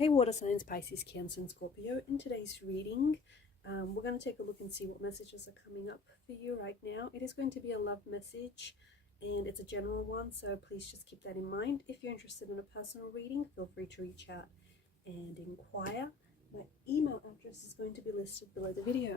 Hey water signs, Pisces, Cancer and Scorpio. In today's reading, we're going to take a look and see what messages are coming up for you right now. It is going to be a love message and it's a general one, so please just keep that in mind. If you're interested in a personal reading, feel free to reach out and inquire. My email address is going to be listed below the video.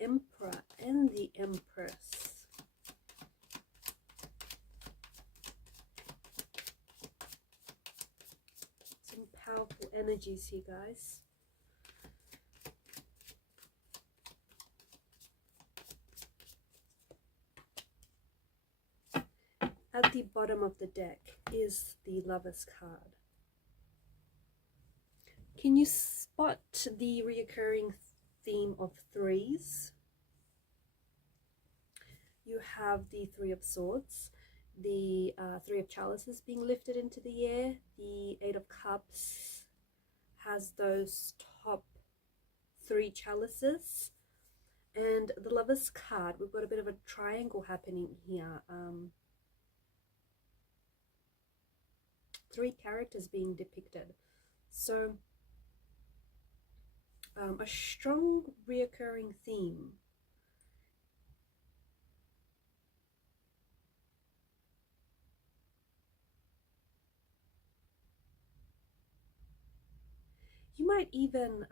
Emperor and the Empress. Some powerful energies here, guys. At the bottom of the deck is the Lover's card. Can you spot the reoccurring theme of threes? You have the Three of Swords, the Three of Chalices being lifted into the air, the Eight of Cups has those top three chalices, and the Lover's card, we've got a bit of a triangle happening here. Three characters being depicted. So a strong reoccurring theme. You might even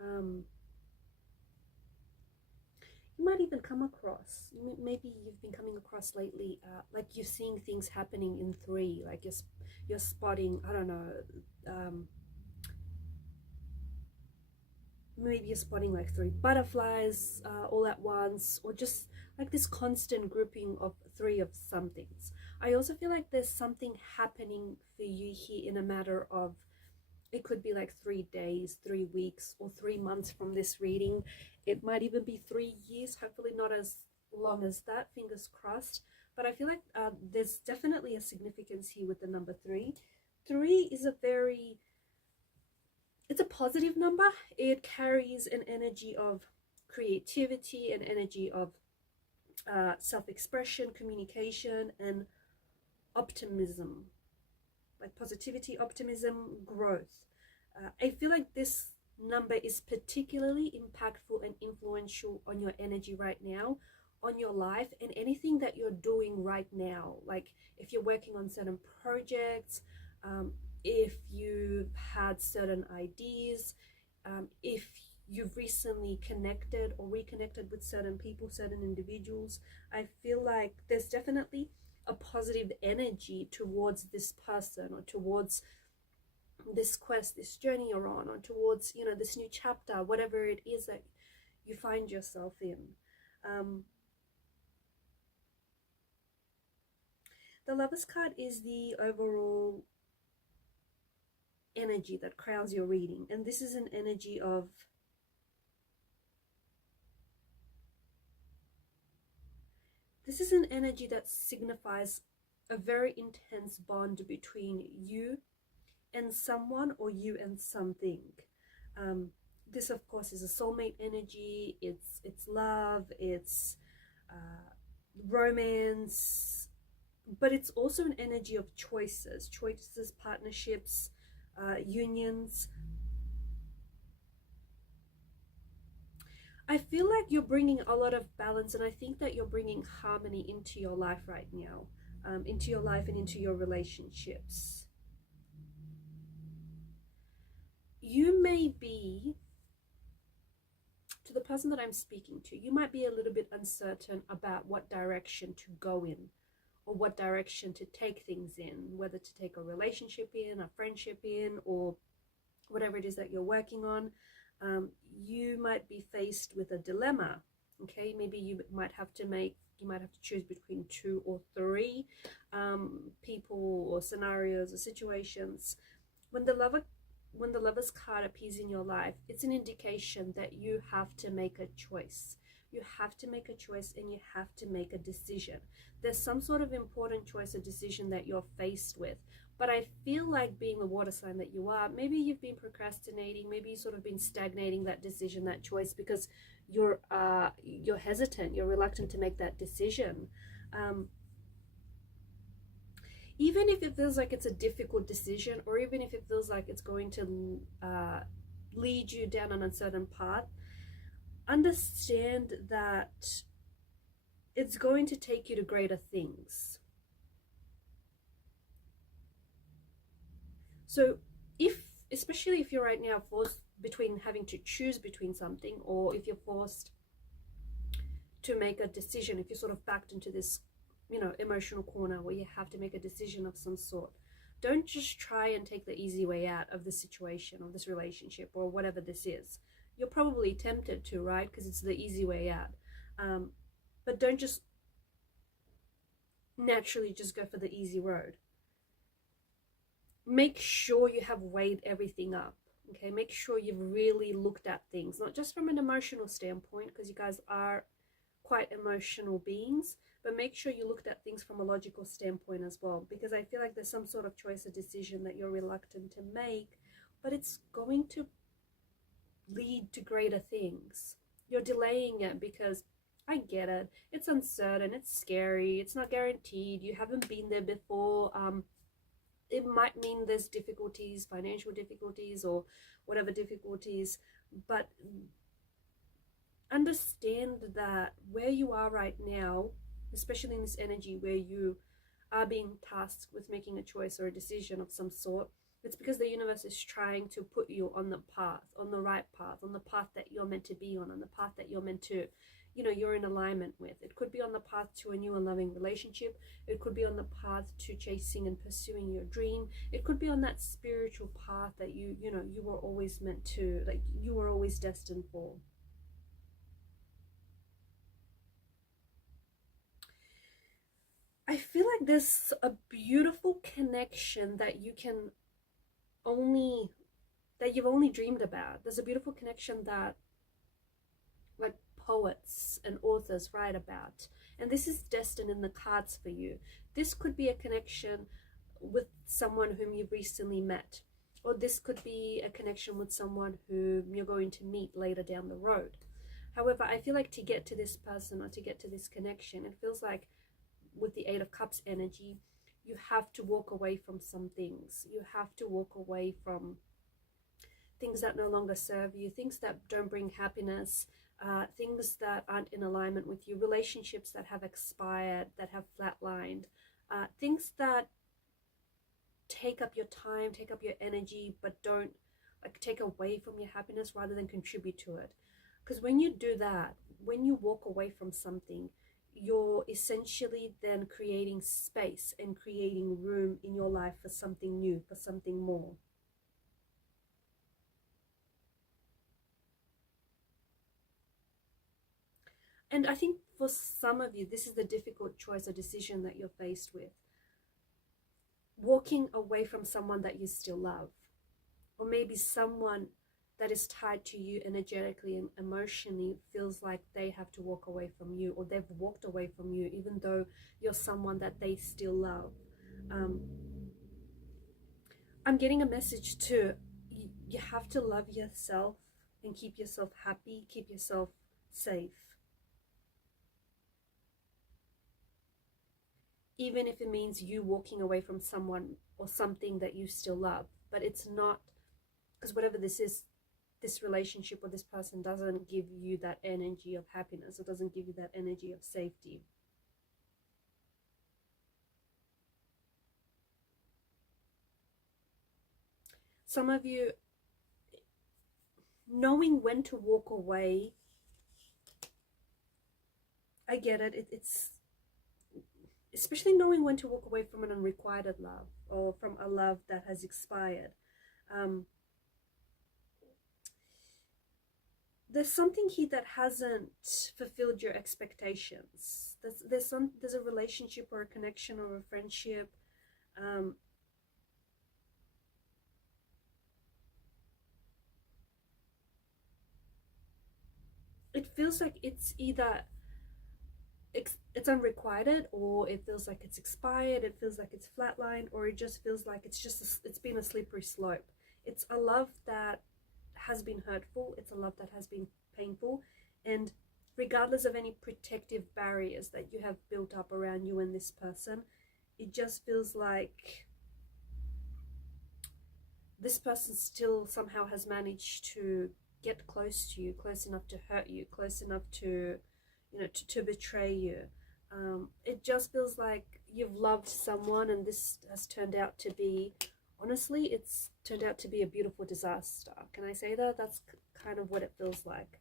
come across, maybe you've been coming across lately, like you're seeing things happening in three, like you're spotting, I don't know, maybe you're spotting like three butterflies all at once, or just like this constant grouping of three of somethings. I also feel like there's something happening for you here in a matter of, it could be like 3 days, 3 weeks, or 3 months from this reading. It might even be 3 years, hopefully not as long as that, fingers crossed. But I feel like there's definitely a significance here with the number 3. 3 is it's a positive number. It carries an energy of creativity, an energy of self-expression, communication, and optimism. Like positivity, optimism, growth. I feel like this number is particularly impactful and influential on your energy right now, on your life, and anything that you're doing right now. Like if you're working on certain projects, if you've had certain ideas, if you've recently connected or reconnected with certain people, certain individuals, I feel like there's definitely a positive energy towards this person, or towards this quest, this journey you're on, or towards, you know, this new chapter, whatever it is that you find yourself in. The Lover's card is the overall energy that crowns your reading, and this is an energy of that signifies a very intense bond between you and someone, or you and something. This of course is a soulmate energy. It's love, it's romance, but it's also an energy of choices, partnerships, unions. I feel like you're bringing a lot of balance, and I think that you're bringing harmony into your life right now, into your life and into your relationships. You may be, to the person that I'm speaking to, you might be a little bit uncertain about what direction to go in, or what direction to take things in, whether to take a relationship in, a friendship in, or whatever it is that you're working on. You might be faced with a dilemma, Okay, maybe you might have to choose between 2 or 3 people or scenarios or situations. When the Lover's card appears in your life, it's an indication that you have to make a choice. You have to make a choice and you have to make a decision. There's some sort of important choice or decision that you're faced with. But I feel like, being the water sign that you are, maybe you've been procrastinating, maybe you've sort of been stagnating that decision, that choice, because you're hesitant, you're reluctant to make that decision. Even if it feels like it's a difficult decision, or even if it feels like it's going to lead you down an uncertain path, understand that it's going to take you to greater things. So especially if you're right now forced between having to choose between something, or if you're forced to make a decision, if you're sort of backed into this, emotional corner where you have to make a decision of some sort, don't just try and take the easy way out of this situation or this relationship or whatever this is. You're probably tempted to, right? Because it's the easy way out. But don't just naturally just go for the easy road. Make sure you have weighed everything up. Okay, make sure you've really looked at things, not just from an emotional standpoint, because you guys are quite emotional beings, but make sure you looked at things from a logical standpoint as well, because I feel like there's some sort of choice or decision that you're reluctant to make, but it's going to lead to greater things. You're delaying it because, I get it, it's uncertain, it's scary, it's not guaranteed, you haven't been there before. It might mean there's difficulties, financial difficulties or whatever difficulties, but understand that where you are right now, especially in this energy where you are being tasked with making a choice or a decision of some sort, it's because the universe is trying to put you on the path, on the right path, on the path that you're meant to be on the path that you're meant to, you're in alignment with. It could be on the path to a new and loving relationship. It could be on the path to chasing and pursuing your dream. It could be on that spiritual path that you were always meant to, like, you were always destined for. I feel like there's a beautiful connection that you've only dreamed about. There's a beautiful connection that, like, poets and authors write about, and this is destined in the cards for you. This could be a connection with someone whom you've recently met, or this could be a connection with someone whom you're going to meet later down the road. However, I feel like to get to this person or to get to this connection, it feels like with the 8 of Cups energy, you have to walk away from some things. You have to walk away from things that no longer serve you, things that don't bring happiness, things that aren't in alignment with you, relationships that have expired, that have flatlined, things that take up your time, take up your energy, but don't, like, take away from your happiness rather than contribute to it. Because when you do that, when you walk away from something, you're essentially then creating space and creating room in your life for something new, for something more. And I think for some of you, this is the difficult choice or decision that you're faced with. Walking away from someone that you still love, or maybe someone that is tied to you energetically and emotionally feels like they have to walk away from you, or they've walked away from you, even though you're someone that they still love. I'm getting a message too. You have to love yourself and keep yourself happy, keep yourself safe. Even if it means you walking away from someone or something that you still love. But it's not, because whatever this is, this relationship or this person doesn't give you that energy of happiness, or doesn't give you that energy of safety. Some of you, knowing when to walk away, I get it. It's especially knowing when to walk away from an unrequited love, or from a love that has expired. there's something here that hasn't fulfilled your expectations. There's a relationship or a connection or a friendship. It feels like it's either it's unrequited, or it feels like it's expired. It feels like it's flatlined, or it just feels like it's been a slippery slope. It's a love that has been hurtful. It's a love that has been painful, and regardless of any protective barriers that you have built up around you and this person, it just feels like this person still somehow has managed to get close to you, close enough to hurt you, close enough to, you know, to betray you. It just feels like you've loved someone and this has turned out to be, honestly, it's turned out to be a beautiful disaster. Can I say that? That's kind of what it feels like.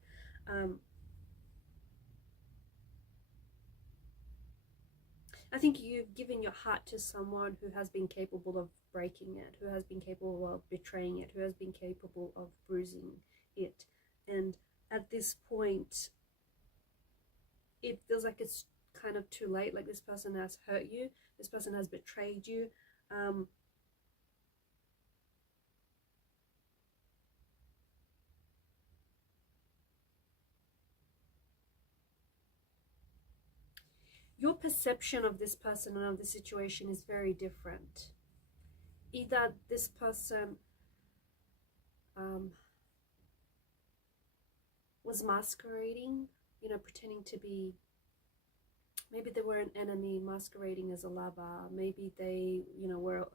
I think you've given your heart to someone who has been capable of breaking it, who has been capable of betraying it, who has been capable of bruising it. And at this point, it feels like it's kind of too late. Like, this person has hurt you, this person has betrayed you. Your perception of this person and of the situation is very different. Either this person was masquerading, you know, pretending to be, maybe they were an enemy masquerading as a lover. Maybe they, you know, were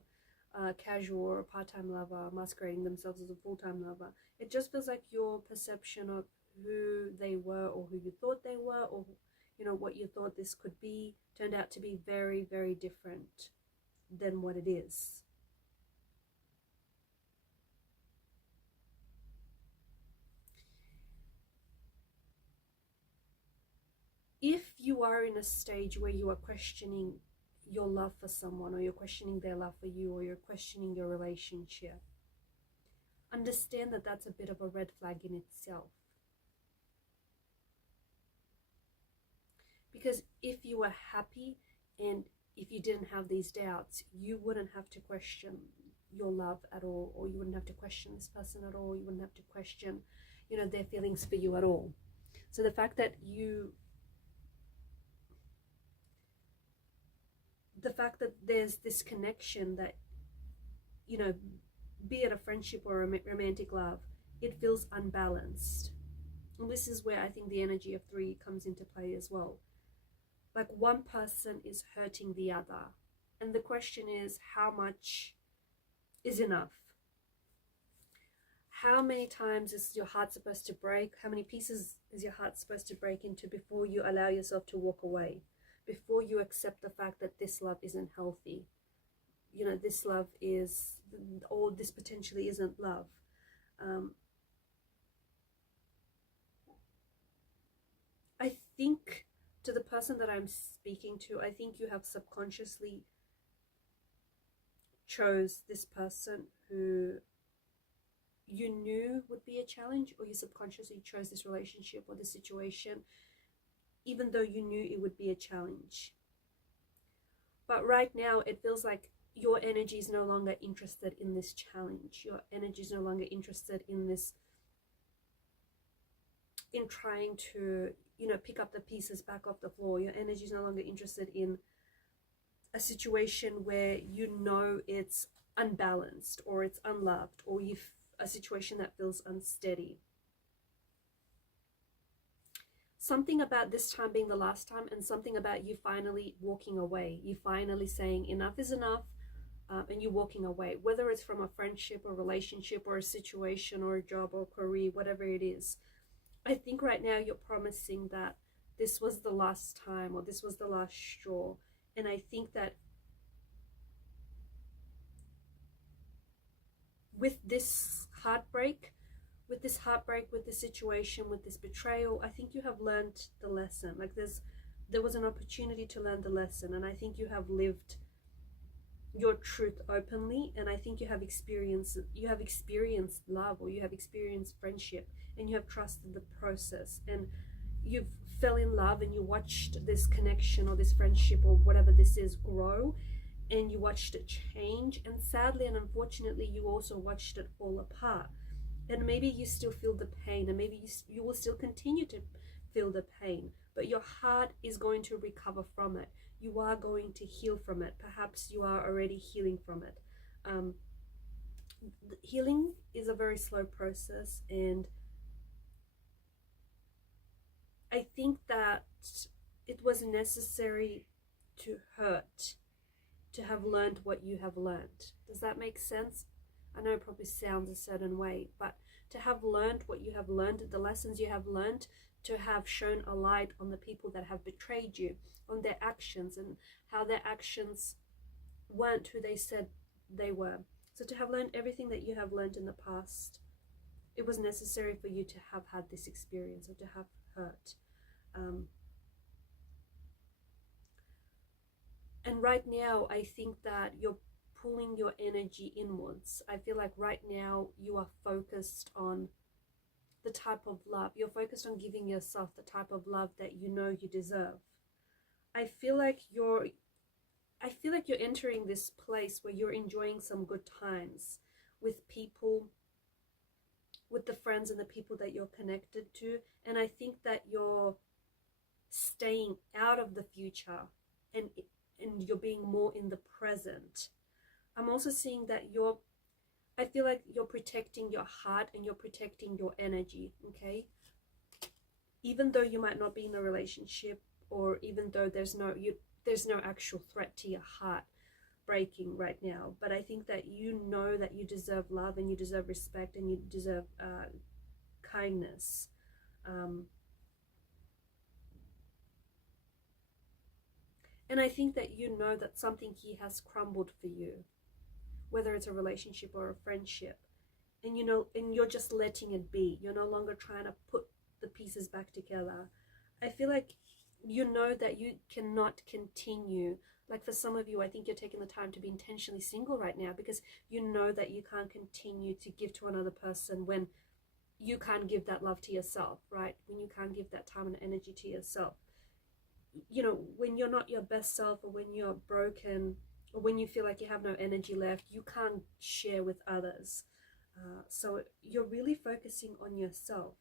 a casual or a part-time lover masquerading themselves as a full-time lover. It just feels like your perception of who they were, or who you thought they were, or, you know, what you thought this could be, turned out to be very, very different than what it is. If you are in a stage where you are questioning your love for someone, or you're questioning their love for you, or you're questioning your relationship, understand that that's a bit of a red flag in itself. Because if you were happy and if you didn't have these doubts, you wouldn't have to question your love at all, or you wouldn't have to question this person at all. You wouldn't have to question, you know, their feelings for you at all. So the fact that there's this connection that, you know, be it a friendship or a romantic love, it feels unbalanced. And this is where I think the energy of 3 comes into play as well. Like, one person is hurting the other, and the question is, how much is enough? How many times is your heart supposed to break? How many pieces is your heart supposed to break into before you allow yourself to walk away? Before you accept the fact that this love isn't healthy? You know, this love is, or this potentially isn't love. I think, to the person that I'm speaking to, I think you have subconsciously chose this person who you knew would be a challenge, or you subconsciously chose this relationship or this situation even though you knew it would be a challenge. But right now it feels like your energy is no longer interested in this challenge. Your energy is no longer interested in this, in trying to, you know, pick up the pieces back off the floor. Your energy is no longer interested in a situation where you know it's unbalanced, or it's unloved, or you've a situation that feels unsteady. Something about this time being the last time, and something about you finally walking away. You finally saying enough is enough, and you walking away, whether it's from a friendship or relationship or a situation or a job or career, whatever it is. I think right now you're promising that this was the last time, or this was the last straw. And I think that with this heartbreak, with this situation, with this betrayal, I think you have learned the lesson. Like, there was an opportunity to learn the lesson, and I think you have lived your truth openly, and I think you have experienced love, or you have experienced friendship, and you have trusted the process, and you've fell in love and you watched this connection or this friendship or whatever this is grow, and you watched it change, and sadly and unfortunately you also watched it fall apart. And maybe you still feel the pain, and maybe you will still continue to feel the pain, but your heart is going to recover from it. You are going to heal from it. Perhaps you are already healing from it. Healing is a very slow process, and I think that it was necessary to hurt to have learned what you have learned. Does that make sense? I know it probably sounds a certain way, but to have learned what you have learned, the lessons you have learned, to have shone a light on the people that have betrayed you, on their actions and how their actions weren't who they said they were. So to have learned everything that you have learned in the past, it was necessary for you to have had this experience or to have hurt. And right now, I think that you're pulling your energy inwards. I feel like right now you are focused on the type of love. You're focused on giving yourself the type of love that you know you deserve. I feel like you're entering this place where you're enjoying some good times with people, with the friends and the people that you're connected to. And I think that you're staying out of the future and you're being more in the present. I'm also seeing that I feel like you're protecting your heart and you're protecting your energy, okay? Even though you might not be in a relationship, or even though there's no actual threat to your heart breaking right now, but I think that you know that you deserve love and you deserve respect and you deserve kindness. And I think that you know that something here has crumbled for you, whether it's a relationship or a friendship, and and you're just letting it be. You're no longer trying to put the pieces back together. I feel like you know that you cannot continue. Like for some of you, I think you're taking the time to be intentionally single right now because you know that you can't continue to give to another person when you can't give that love to yourself, right? When you can't give that time and energy to yourself. When you're not your best self, or when you're broken, or when you feel like you have no energy left, you can't share with others. So you're really focusing on yourself.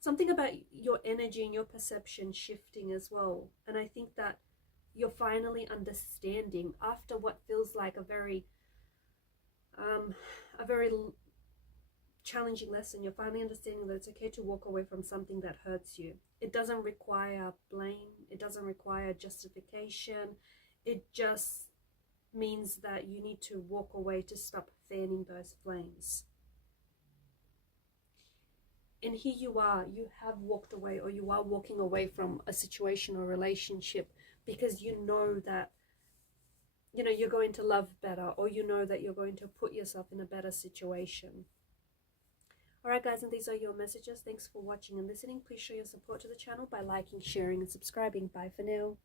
Something about your energy and your perception shifting as well. And I think that you're finally understanding, after what feels like a very challenging lesson, you're finally understanding that it's okay to walk away from something that hurts you. It doesn't require blame. It doesn't require justification. It just means that you need to walk away to stop fanning those flames. And here you have walked away, or you are walking away from a situation or relationship because you know that you're going to love better, or you know that you're going to put yourself in a better situation. Alright guys, and these are your messages. Thanks for watching and listening. Please show your support to the channel by liking, sharing and subscribing. Bye for now.